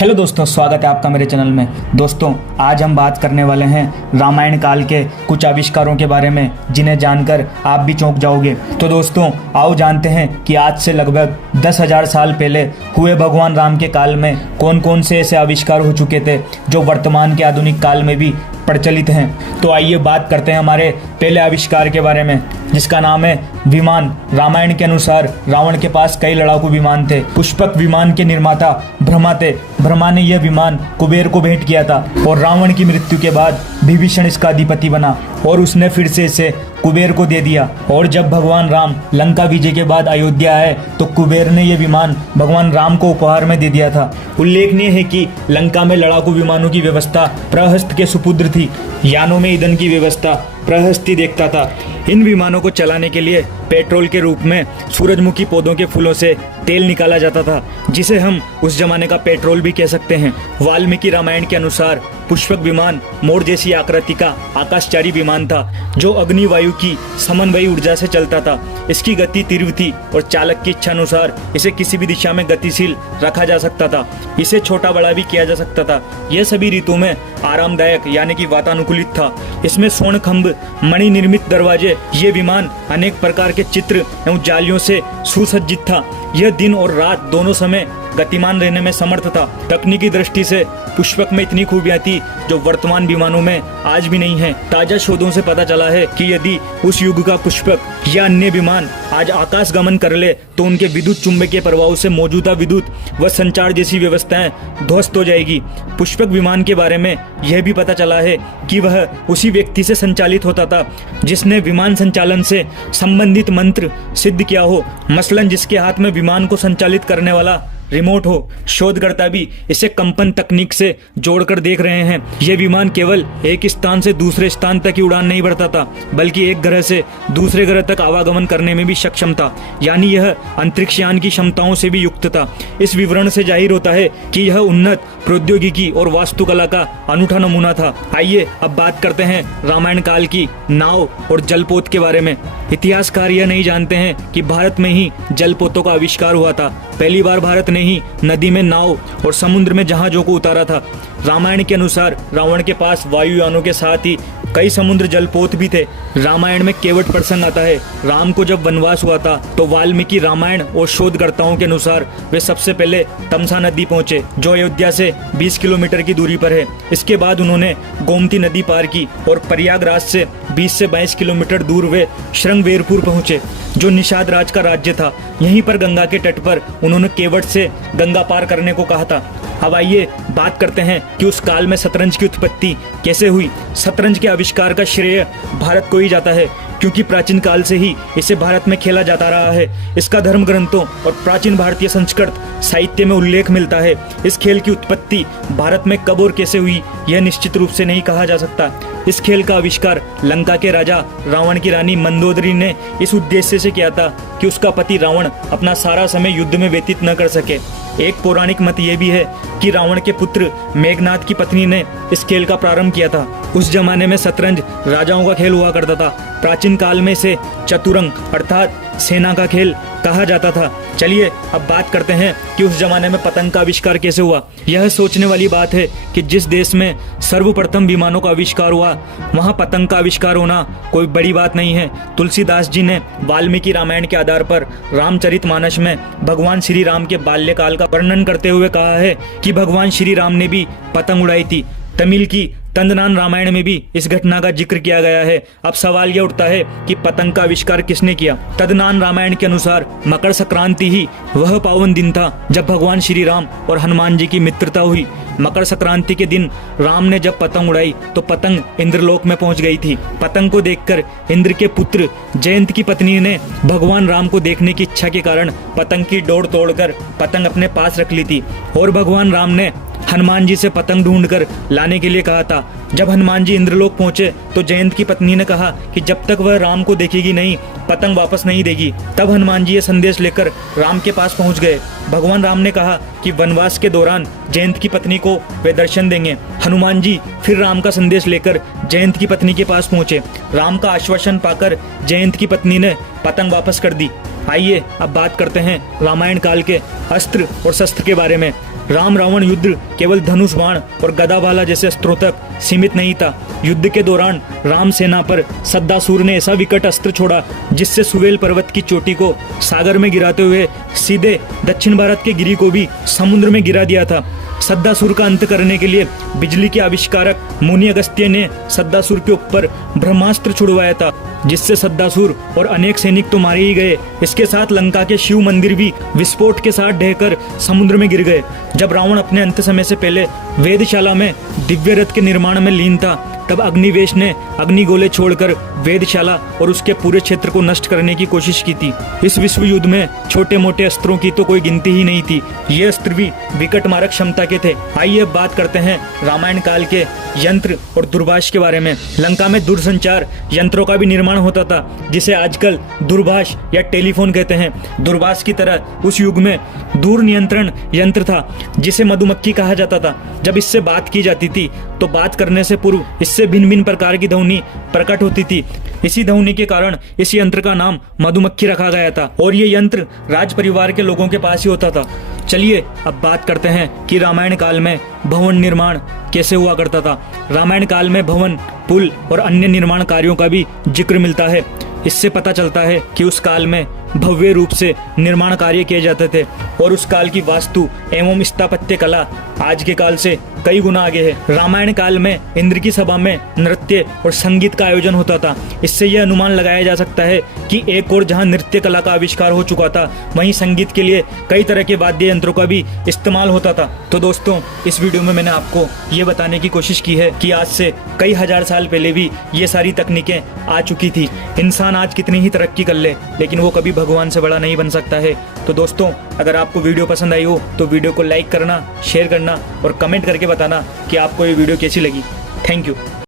Hello दोस्तों, स्वागत है आपका मेरे चैनल में। दोस्तों, आज हम बात करने वाले हैं रामायण काल के कुछ आविष्कारों के बारे में जिन्हें जानकर आप भी चौंक जाओगे। तो दोस्तों, आओ जानते हैं कि आज से लगभग 10,000 साल पहले हुए भगवान राम के काल में कौन कौन से ऐसे आविष्कार हो चुके थे जो वर्तमान के आधुनिक काल में भी प्रचलित हैं। तो आइए बात करते हैं हमारे पहले आविष्कार के बारे में, जिसका नाम है विमान। रामायण के अनुसार रावण के पास कई लड़ाकू विमान थे। पुष्पक विमान के निर्माता ब्रह्मा थे। ब्रह्मा ने यह विमान कुबेर को भेंट किया था और रावण की मृत्यु के बाद विभीषण इसका अधिपति बना और उसने फिर से इसे कुबेर को दे दिया। और जब भगवान राम लंका विजय के बाद अयोध्या आए तो कुबेर ने यह विमान भगवान राम को उपहार में दे दिया था। उल्लेखनीय है कि लंका में लड़ाकू विमानों की व्यवस्था प्रहस्त के सुपुत्र थी। यानों में ईंधन की व्यवस्था प्रहस्त ही देखता था। इन विमानों को चलाने के लिए पेट्रोल के रूप में सूरजमुखी पौधों के फूलों से तेल निकाला जाता था, जिसे हम उस जमाने का पेट्रोल भी कह सकते हैं। वाल्मीकि रामायण के अनुसार पुष्पक विमान मोर जैसी आकृति का आकाशचारी विमान था जो अग्नि वायु की समन्वयी ऊर्जा से चलता था। इसकी गति तीव्र थी और चालक की इच्छा अनुसार इसे किसी भी दिशा में गतिशील रखा जा सकता था। इसे छोटा बड़ा भी किया जा सकता था। यह सभी ऋतुओं में आरामदायक यानी कि वातानुकूलित था। इसमें स्वर्ण खंभ, मणि निर्मित दरवाजे, ये विमान अनेक प्रकार के चित्र एवं जालियों से सुसज्जित था। यह दिन और रात दोनों समय गतिमान रहने में समर्थ था। तकनीकी दृष्टि से पुष्पक में इतनी खूबियां थी जो वर्तमान विमानों में आज भी नहीं है। ताजा शोधों से पता चला है कि यदि उस युग का पुष्पक या अन्य विमान आज आकाश गमन कर ले तो उनके विद्युत चुंबकीय प्रभाव से मौजूदा विद्युत व संचार जैसी व्यवस्थाएं ध्वस्त हो जाएगी। पुष्पक विमान के बारे में यह भी पता चला है कि वह उसी व्यक्ति से संचालित होता था जिसने विमान संचालन से संबंधित मंत्र सिद्ध किया हो, मसलन जिसके हाथ में विमान को संचालित करने वाला रिमोट हो। शोधकर्ता भी इसे कंपन तकनीक से जोड़कर देख रहे हैं। यह विमान केवल एक स्थान से दूसरे स्थान तक ही उड़ान नहीं भरता था, बल्कि एक ग्रह से दूसरे ग्रह तक आवागमन करने में भी सक्षम था, यानी यह अंतरिक्षयान की क्षमताओं से भी युक्त था। इस विवरण से जाहिर होता है कि यह उन्नत प्रौद्योगिकी और वास्तुकला का अनूठा नमूना था। आइए अब बात करते हैं रामायण काल की नाव और जलपोत के बारे में। इतिहासकार यह नहीं जानते हैं कि भारत में ही जलपोतों का आविष्कार हुआ था। पहली बार भारत ने ही नदी में नाव और समुद्र में जहाजों को उतारा था। रामायण के अनुसार रावण के पास वायुयानों के साथ ही कई समुद्र जलपोत भी थे। रामायण में केवट प्रसंग आता है। राम को जब वनवास हुआ था तो वाल्मीकि रामायण और शोधकर्ताओं के अनुसार वे सबसे पहले तमसा नदी पहुंचे, जो अयोध्या से 20 किलोमीटर की दूरी पर है। इसके बाद उन्होंने गोमती नदी पार की और प्रयागराज से 20 से 22 किलोमीटर दूर वे श्रृंगवेरपुर पहुंचे, जो निषाद राज का राज्य था। यहीं पर गंगा के तट पर उन्होंने केवट से गंगा पार करने को कहा था। अब आइए बात करते हैं कि उस काल में शतरंज की उत्पत्ति कैसे हुई। शतरंज के आविष्कार का श्रेय भारत को ही जाता है, क्योंकि प्राचीन काल से ही इसे भारत में खेला जाता रहा है। इसका धर्म ग्रंथों और प्राचीन भारतीय संस्कृत साहित्य में उल्लेख मिलता है। इस खेल की उत्पत्ति भारत में कब और कैसे हुई यह निश्चित रूप से नहीं कहा जा सकता। इस खेल का आविष्कार लंका के राजा रावण की रानी मंदोदरी ने इस उद्देश्य से किया था कि उसका पति रावण अपना सारा समय युद्ध में व्यतीत न कर सके। एक पौराणिक मत यह भी है कि रावण के पुत्र मेघनाद की पत्नी ने इस खेल का प्रारंभ किया था। उस जमाने में शतरंज राजाओं का खेल हुआ करता था। प्राचीन काल में इसे चतुरंग अर्थात सेना का खेल कहा जाता था। चलिए अब बात करते हैं कि उस जमाने में पतंग का आविष्कार कैसे हुआ। यह सोचने वाली बात है कि जिस देश में सर्वप्रथम विमानों का आविष्कार हुआ वहां पतंग का आविष्कार होना कोई बड़ी बात नहीं है। तुलसीदास जी ने वाल्मीकि रामायण के आधार पर रामचरितमानस में भगवान श्री राम के बाल्यकाल का वर्णन करते हुए कहा है कि भगवान श्री राम ने भी पतंग उड़ाई थी। तमिल की तंदनान रामायण में भी इस घटना का जिक्र किया गया है। अब सवाल यह उठता है कि पतंग का आविष्कार किसने किया। तंदनान रामायण के अनुसार मकर संक्रांति ही वह पावन दिन था जब भगवान श्री राम और हनुमान जी की मित्रता हुई। मकर संक्रांति के दिन राम ने जब पतंग उड़ाई तो पतंग इंद्रलोक में पहुंच गई थी। पतंग को देखकर इंद्र के पुत्र जयंत की पत्नी ने भगवान राम को देखने की इच्छा के कारण पतंग की डोर तोड़कर पतंग अपने पास रख ली थी और भगवान राम ने हनुमान जी से पतंग ढूंढकर लाने के लिए कहा था। जब हनुमान जी इंद्रलोक पहुंचे तो जयंत की पत्नी ने कहा कि जब तक वह राम को देखेगी नहीं पतंग वापस नहीं देगी। तब हनुमान जी ये संदेश लेकर राम के पास पहुंच गए। भगवान राम ने कहा कि वनवास के दौरान जयंत की पत्नी को वे दर्शन देंगे। हनुमान जी फिर राम का संदेश लेकर जयंत की पत्नी के पास पहुंचे। राम का आश्वासन पाकर जयंत की पत्नी ने पतंग वापस कर दी। आइए अब बात करते हैं रामायण काल के अस्त्र और शस्त्र के बारे में। राम रावण युद्ध केवल धनुष बाण और गदा भाला जैसे अस्त्रों तक सीमित नहीं था। युद्ध के दौरान राम सेना पर सद्दासुर ने ऐसा विकट अस्त्र छोड़ा जिससे सुवेल पर्वत की चोटी को सागर में गिराते हुए सीधे दक्षिण भारत के गिरी को भी समुद्र में गिरा दिया था। सद्दासुर का अंत करने के लिए बिजली के आविष्कारक मुनि अगस्त्य ने सद्दासुर के ऊपर ब्रह्मास्त्र छुड़वाया था, जिससे सद्दासुर और अनेक सैनिक तो मारे ही गए, इसके साथ लंका के शिव मंदिर भी विस्फोट के साथ ढहकर समुद्र में गिर गए। जब रावण अपने अंत समय से पहले वेदशाला में दिव्य रथ के निर्माण में लीन था, तब अग्निवेश ने अग्निगोले छोड़कर वेदशाला और उसके पूरे क्षेत्र को नष्ट करने की कोशिश की थी। इस विश्व युद्ध में छोटे मोटे अस्त्रों की तो कोई गिनती ही नहीं थी। ये अस्त्र भी विकट मारक क्षमता के थे। आइए अब बात करते हैं रामायण काल के यंत्र और दूरभाष के बारे में। लंका में दूरसंचार यंत्रों का भी निर्माण होता था, जिसे आजकल दूरभाष या टेलीफोन कहते हैं। दूरभाष की तरह उस युग में दूर नियंत्रण यंत्र था, जिसे मधुमक्खी कहा जाता था। जब इससे बात की जाती थी तो बात करने से पूर्व इससे भिन्न भिन्न प्रकार की ध्वनि प्रकट होती थी। इसी ध्वनि के कारण इस यंत्र का नाम मधुमक्खी रखा गया था और ये यंत्र राज परिवार के लोगों के पास ही होता था। चलिए अब बात करते हैं कि रामायण काल में भवन निर्माण कैसे हुआ करता था। रामायण काल में भवन, पुल और अन्य निर्माण कार्यों का भी जिक्र मिलता है। इससे पता चलता है कि उस काल में भव्य रूप से निर्माण कार्य किए जाते थे और उस काल की वास्तु एवं स्थापत्य कला आज के काल से कई गुना आगे है। रामायण काल में इंद्र की सभा में नृत्य और संगीत का आयोजन होता था। इससे यह अनुमान लगाया जा सकता है कि एक और जहां नृत्य कला का आविष्कार हो चुका था, वहीं संगीत के लिए कई तरह के वाद्य यंत्रों का भी इस्तेमाल होता था। तो दोस्तों, इस वीडियो में मैंने आपको ये बताने की कोशिश की है कि आज से कई हजार साल पहले भी ये सारी तकनीकें आ चुकी थी। इंसान आज कितनी ही तरक्की कर ले, लेकिन वो कभी भगवान से बड़ा नहीं बन सकता है। तो दोस्तों, अगर आपको वीडियो पसंद आई हो तो वीडियो को लाइक करना, शेयर करना और कमेंट करके बताना कि आपको ये वीडियो कैसी लगी। Thank you.